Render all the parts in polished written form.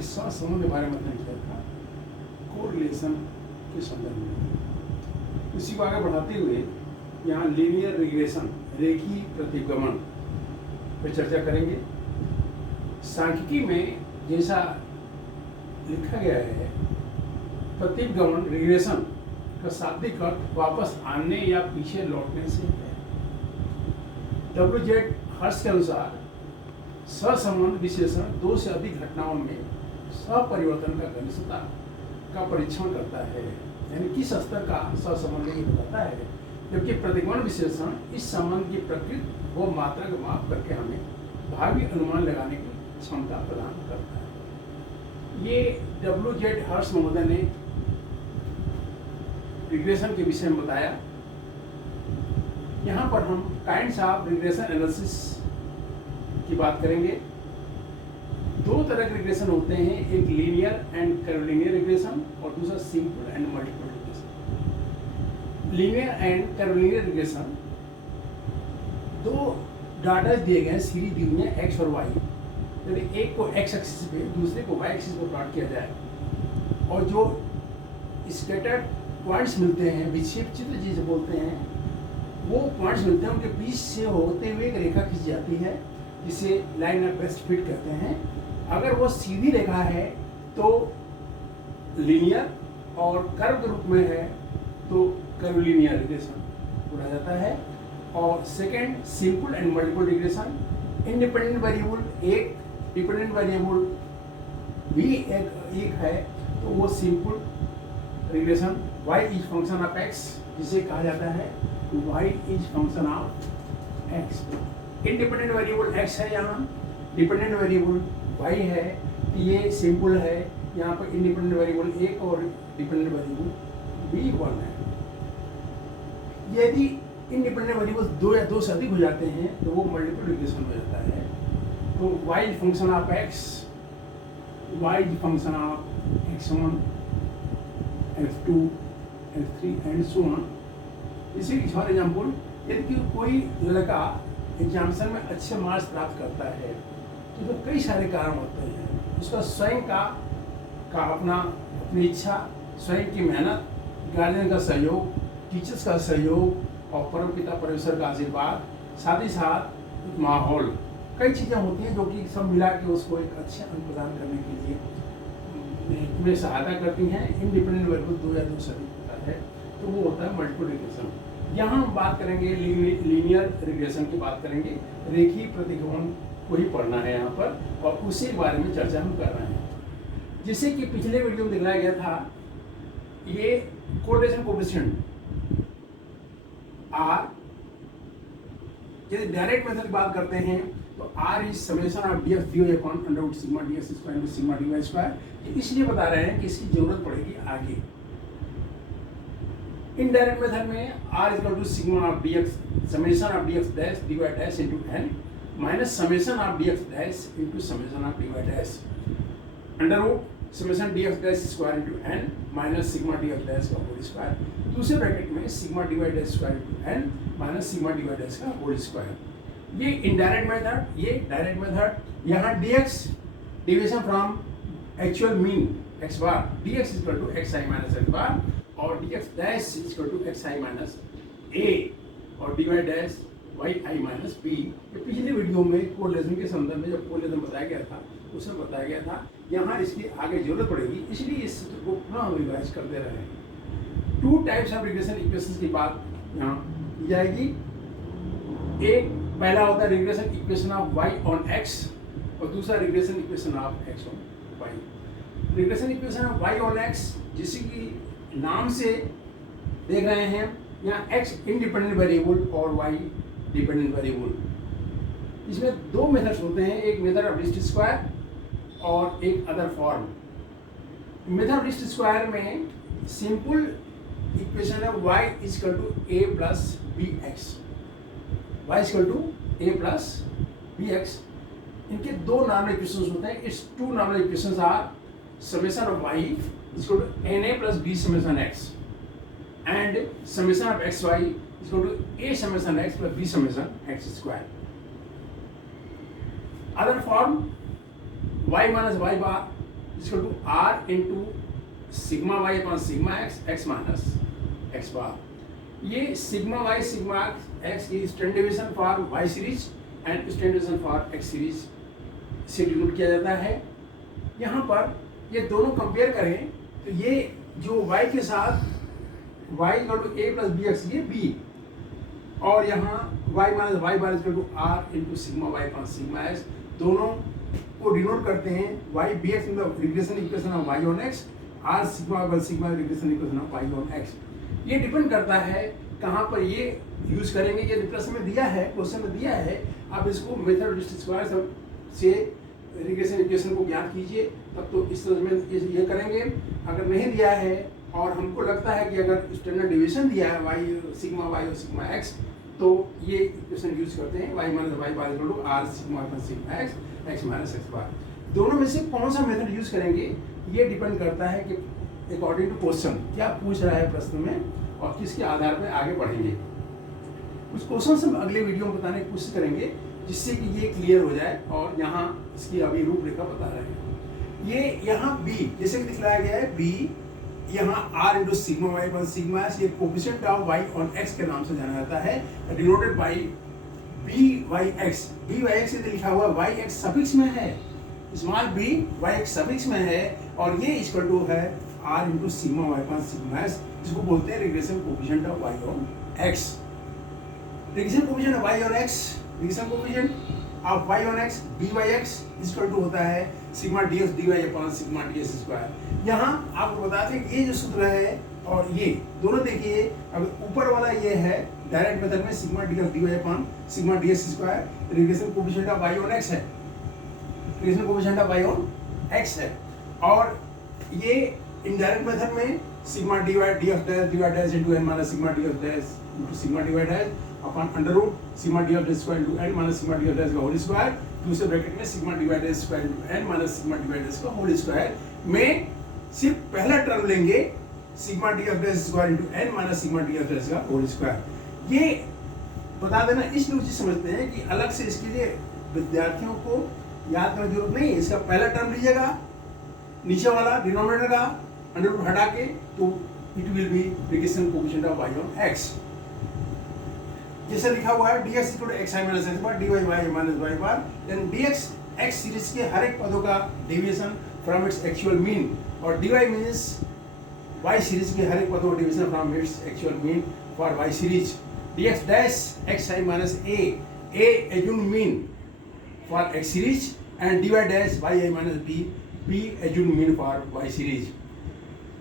हमने सहसंबंध के बारे में अध्ययन किया था कोरिलेशन के संदर्भ में। इसी को आगे बढ़ाते हुए यहाँ लीनियर रिग्रेशन रेखीय प्रतिगमन पर चर्चा करेंगे। सांख्यिकी में जैसा लिखा गया है, प्रतिगमन रिग्रेशन का शाब्दिक अर्थ वापस आने या पीछे लौटने से है। WZ हर्ष के अनुसार सहसंबंध विश्लेषण दो से अधिक घटनाओं में सहपरिवर्तन का घनिष्ठता का परीक्षण करता है, यानी किस स्तर का सहसंबंध ये बताता है, जबकि प्रतिगमन विश्लेषण इस संबंध की प्रकृति व मात्रा का माप करके हमें भावी अनुमान लगाने की क्षमता प्रदान करता है। ये WZ हर्ष महोदय ने रिग्रेशन के विषय में बताया। यहाँ पर हम काइंड्स ऑफ रिग्रेशन एनालिसिस की बात करेंगे। दो तरह के रिग्रेशन होते हैं, एक लीनियर एंड कर्वीलिनियर रिग्रेशन और दूसरा simple and multiple regression. Linear and curvilinear regression, दो डाटा दिए गए, सीरीज दी हुई है एक्स और वाई, यदि एक को एक्स एक्सिस पे दूसरे को वाई एक्सिस पर प्लॉट किया जाए और जो स्कैटर्ड पॉइंट्स मिलते हैं, विक्षेप चित्र जिसे बोलते हैं, वो पॉइंट्स मिलते हैं, उनके बीच से होते हुए एक रेखा खींच जाती है जिसे लाइन ऑफ बेस्ट फिट कहते हैं। अगर वो सीधी रेखा है तो लीनियर और कर्व के रूप में है तो कर्वीलिनियर रिग्रेशन बोला जाता है। और second simple and multiple regression, independent variable एक, डिपेंडेंट वेरिएबल भी एक है तो वो simple regression y is function of x जिसे कहा जाता है y is function of x। Independent variable x है, यहाँ डिपेंडेंट वेरिएबल y है, ये सिंपल है। यहाँ पर इंडिपेंडेंट वेरिएबल एक और डिपेंडेंट वेरिएबल भी 1 है। यदि इंडिपेंडेंट वेरिएबल दो या दो से अधिक हो जाते हैं तो वो मल्टीपल रिग्रेशन हो जाता है। तो y is function of x, y is function of x1, x2, x3 and so on. इसी फॉर एग्जाम्पल, यदि कोई लड़का एग्जामिनेशन में अच्छे मार्क्स प्राप्त करता है तो जो कई सारे कारण होते हैं, उसका स्वयं का अपनी इच्छा, स्वयं की मेहनत, गार्जियन का सहयोग, टीचर्स का सहयोग और परम पिता परमेश्वर का आशीर्वाद, साथ ही साथ माहौल, कई चीज़ें होती हैं जो कि सब मिला के उसको एक अच्छे अंक प्रदान करने के लिए में सहायता करती हैं। इंडिपेंडेंट वेरिएबल दो या दो से अधिक होता है तो वो होता है मल्टीपल रिग्रेशन। यहाँ हम बात करेंगे लीनियर रिग्रेशन की बात करेंगे, रेखीय प्रतिगमन को ही पढ़ना है यहाँ पर और उसी के बारे में चर्चा हम कर रहे हैं। जैसे कि पिछले वीडियो में दिखाया गया था, ये कोरिलेशन कोएफिशिएंट R, यदि डायरेक्ट मेथड की बात करते हैं तो R is summation of dx dy upon under root sigma dx square into sigma dy square. इसलिए बता रहे हैं कि इसकी जरूरत पड़ेगी आगे। इनडायरेक्ट मेथड में R equal to sigma of dx summation of dx dash dy dash into n minus summation of dx dash into summation of dy dash under root summation dx dash square into n minus sigma dx dash का whole square. दूसरे bracket में sigma dy dash square into n minus sigma dy dash का whole square. ये indirect method, ये direct method. यहाँ dx division from actual mean x bar, dx equal to xi minus x bar और dx dash equal to xi minus a और dy dash yi minus b। ये पिछले video में correlation के संदर्भ में जब कोरिलेशन बताया गया था उसमें बताया गया था। यहाँ इसकी आगे जरूरत पड़ेगी, इसलिए इस को पुनः हम रिवाइज करते रहे। Two types of regression equations की बात यहाँ की जाएगी। एक पहला होता है regression equation of y on x और दूसरा regression equation of x on y। Regression equation of y on x, जिसे कि नाम से देख रहे हैं, यहाँ x इंडिपेंडेंट वेरिएबल और y डिपेंडेंट वेरिएबल। इसमें दो मेथड्स होते हैं, एक मेथड ऑफ लीस्ट स्क्वायर और एक other form. Method of least square में सिंपल इक्वेशन है y equal to a plus bx, y equal to a plus bx। इनके दो नॉर्मल इक्वेशंस होते हैं। It's two normal equations are summation of y equal to na plus b summation x and summation of xy equal to a summation x plus b summation x square. Other form y minus y bar equal to r into sigma Y upon sigma X minus X bar. ये sigma Y sigma X ये standard deviation for Y series and standard deviation for X series से denote किया जाता है। यहाँ पर ये दोनों कंपेयर करें तो ये जो y के साथ y equal to a plus b x ये b, और यहाँ y minus y bar equal to r into sigma Y upon sigma x, दोनों को डिनोट करते हैं y बी एक्स मतलब regression equation of y on x, r sigma bar sigma regression equation of y on x। ये depend करता है कहाँ पर ये यूज करेंगे। ये प्रश्न में दिया है, क्वेश्चन में दिया है, आप इसको मेथड लिस्ट स्क्वायर से रिग्रेशन इक्वेशन को ज्ञात कीजिए, तब तो इस तरह में ये करेंगे। अगर नहीं दिया है और हमको लगता है कि अगर स्टैंडर्ड डेविएशन दिया है y सिग्मा y और सिग्मा x, तो ये इक्वेशन यूज करते हैं y minus y bar equal to r sigma upon sigma x x minus x bar. दोनों में से कौन सा मेथड यूज करेंगे ये डिपेंड करता है कि अकॉर्डिंग टू क्वेश्चन क्या पूछ रहा है प्रश्न में और किसके आधार पर आगे बढ़ेंगे। कुछ क्वेश्चन हम अगले वीडियो में बताने की कोशिश करेंगे जिससे कि ये क्लियर हो जाए, और यहाँ इसकी अभी रूपरेखा बता रहे हैं। ये यहाँ b जैसे कि दिखलाया गया है, b यहाँ r इंटू सिग्मा वाई पर सिग्मा एस, ये coefficient of y on x के नाम से जाना जाता है, डिनोटेड बाय by(x). by(x) ये लिखा हुआ y(x) सफिक्स में है, स्मॉल b y(x) सफिक्स में है, और ये इक्वल टू है r इंटू सिग्मा वाई पर सिग्मा एस, जिसको बोलते हैं regression coefficient of y on x। Regression coefficient of y on x, regression coefficient of y on x dy(x) equal to होता है sigma ds dy upon sigma ds square. यहाँ आपको बता दें ये जो सूत्र है और ये दोनों देखिए, अब ऊपर वाला ये है डायरेक्ट मेथड में sigma ds dy upon sigma ds square, regression coefficient of y on x है, regression coefficient of y on x है, और ये इनडायरेक्ट मेथड में sigma dy dash into n minus sigma ds dash into sigma dy dash upon under root sigma dy dash square into n minus sigma dy dash का whole square, दूसरे bracket में sigma dy dash square into n minus sigma dy dash का whole square में सिर्फ पहला term लेंगे sigma dy dash square into n minus sigma dy dash का whole square. ये बता देना इसलिए उचित समझते हैं कि अलग से इसके लिए विद्यार्थियों को याद करने की जरूरत नहीं है। इसका पहला टर्म लीजिएगा, नीचे वाला डिनोमिनेटर का अंडर रूट हटा के, तो it will be regression coefficient of y on x। जैसे लिखा हुआ है dx equal to x i minus x bar dy y minus y bar, then dx x series के हर एक पदों का deviation from its actual mean, और dy मींस y सीरीज के हर एक पदों का deviation from its actual mean for y series. dx dash x i minus a assume mean for x series, and dy dash y i minus b assume mean for y series.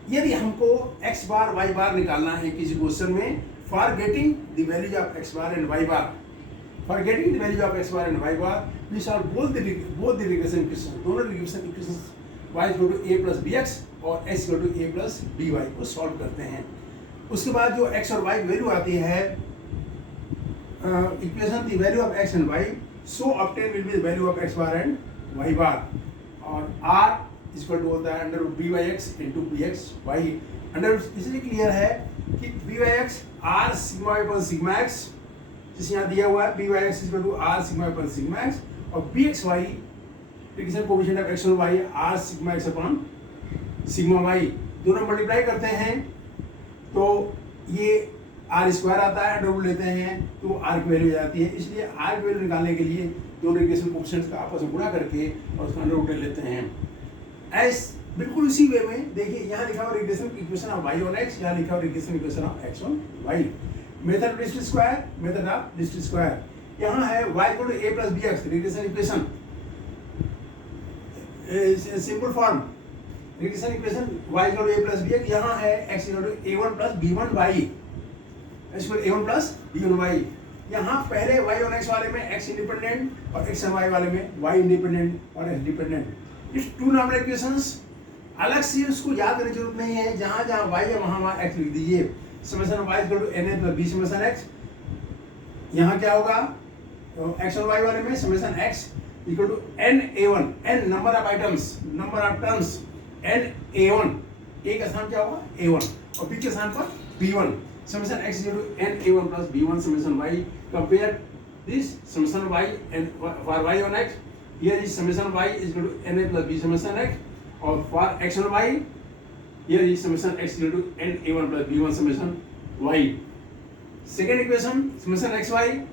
यदि हमको x बार y बार निकालना है किसी question में, for getting the values of x bar and y bar, for getting the values of x bar and y bar we solve both the regression equation, दोनों regression equation y equal to a plus bx और x equal to a plus by को solve करते हैं। उसके बाद जो x और y की वैल्यू आती है, equation the value of x and y, so obtain will be the value of x bar and y bar, और r इक्वल टू होता है under root b y x into b x y. Under root इसलिए clear है कि b y x r sigma y पर sigma x, जिसे यहाँ दिया हुआ है b y x equal to r sigma y पर सिग्मा एक्स, और B x Y regression coefficient of X और Y are sigma X upon sigma Y, दोनों मल्टीप्लाई करते हैं तो ये आर स्क्वायर आता है, अंडर रूट लेते हैं तो आर की वैल्यू जाती है। इसलिए आर की वैल्यू निकालने के लिए दोनों रिग्रेशन कोफिशिएंट्स का आपस में गुणा करके और उसका अंडर रूट ले लेते हैं। एस बिल्कुल उसी वे में देखिए, यहाँ लिखा हुआ regression equation of y on x, यहाँ लिखा हुआ regression equation of x on y। Method least square, method of least square. यहाँ है y equal to a plus bx, regression equation simple form, regression equation y equal to a plus bx, यहाँ है x equal to a1 plus b1 y, x equal to a1 plus b1 y। यहाँ पहले y on x वाले में x independent और x on y वाले में y independent और x डिपेंडेंट। इस टू नंबर इक्वेशंस अलग से उसको याद करने की जरूरत नहीं है, जहाँ जहाँ y है वहाँ x लिख दीजिए। Summation y equal to n plus b summation x, यहाँ क्या होगा x और y वाले में summation x equal to n a1, n number of items, number of terms, n a1, a का स्थान क्या होगा a1 और b के स्थान पर b1, summation x equal to n a1 plus b1 summation y। Compare this summation y and for y on x, here is summation y is equal to na plus b summation x, और for x और y here is summation x equal to n a1 plus b1 summation y. Second equation summation xy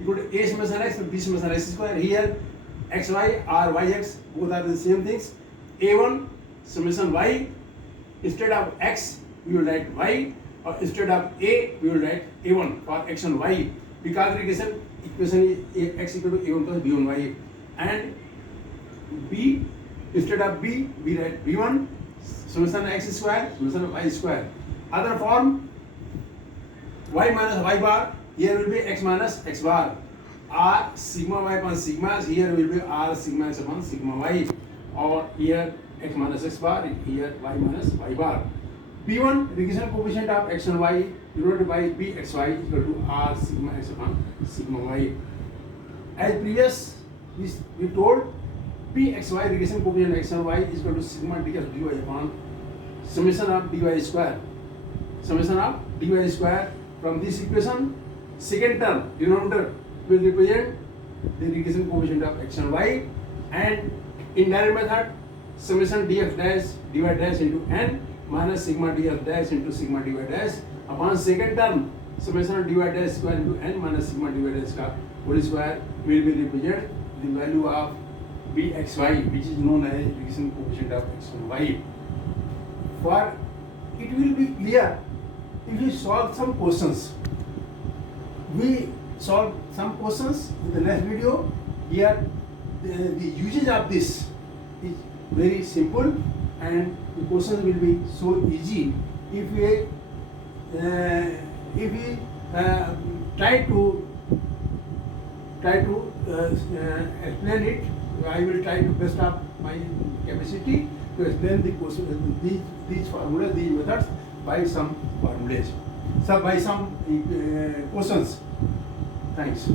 equal to a summation x plus b summation x square. Here xy are yx, both are the same things. A1 summation y, instead of x we will write y, or instead of a we will write a1 for x and y, because equation is x equal to a1 plus b1 y. And b, instead of b we write b1 summation x square summation y square. Other form y minus y bar, here will be x minus x bar. R sigma y upon sigma, here will be r sigma x upon sigma y, or here x minus x bar, here y minus y bar. P1 regression coefficient of x and y divided by bxy equal to r sigma x upon sigma y. As previous we told, pxy regression coefficient x and y is equal to sigma dx dy upon summation of dy square. Summation of dy square. From this equation, second term denominator will represent the regression coefficient of x and y, and in direct method summation df dash dy dash into n minus sigma df dash into sigma dy dash upon second term summation dy dash square into n minus sigma dy dash का whole square will be represent the value of bxy, which is known as regression coefficient of x and y. For it will be clear if we solve some questions. We solve some questions in the next video. Here the usage of this is very simple, and the questions will be so easy if we try to explain it. I will try to best of my capacity to explain the question, these formulas, these methods by some formulas, by some questions. Thanks.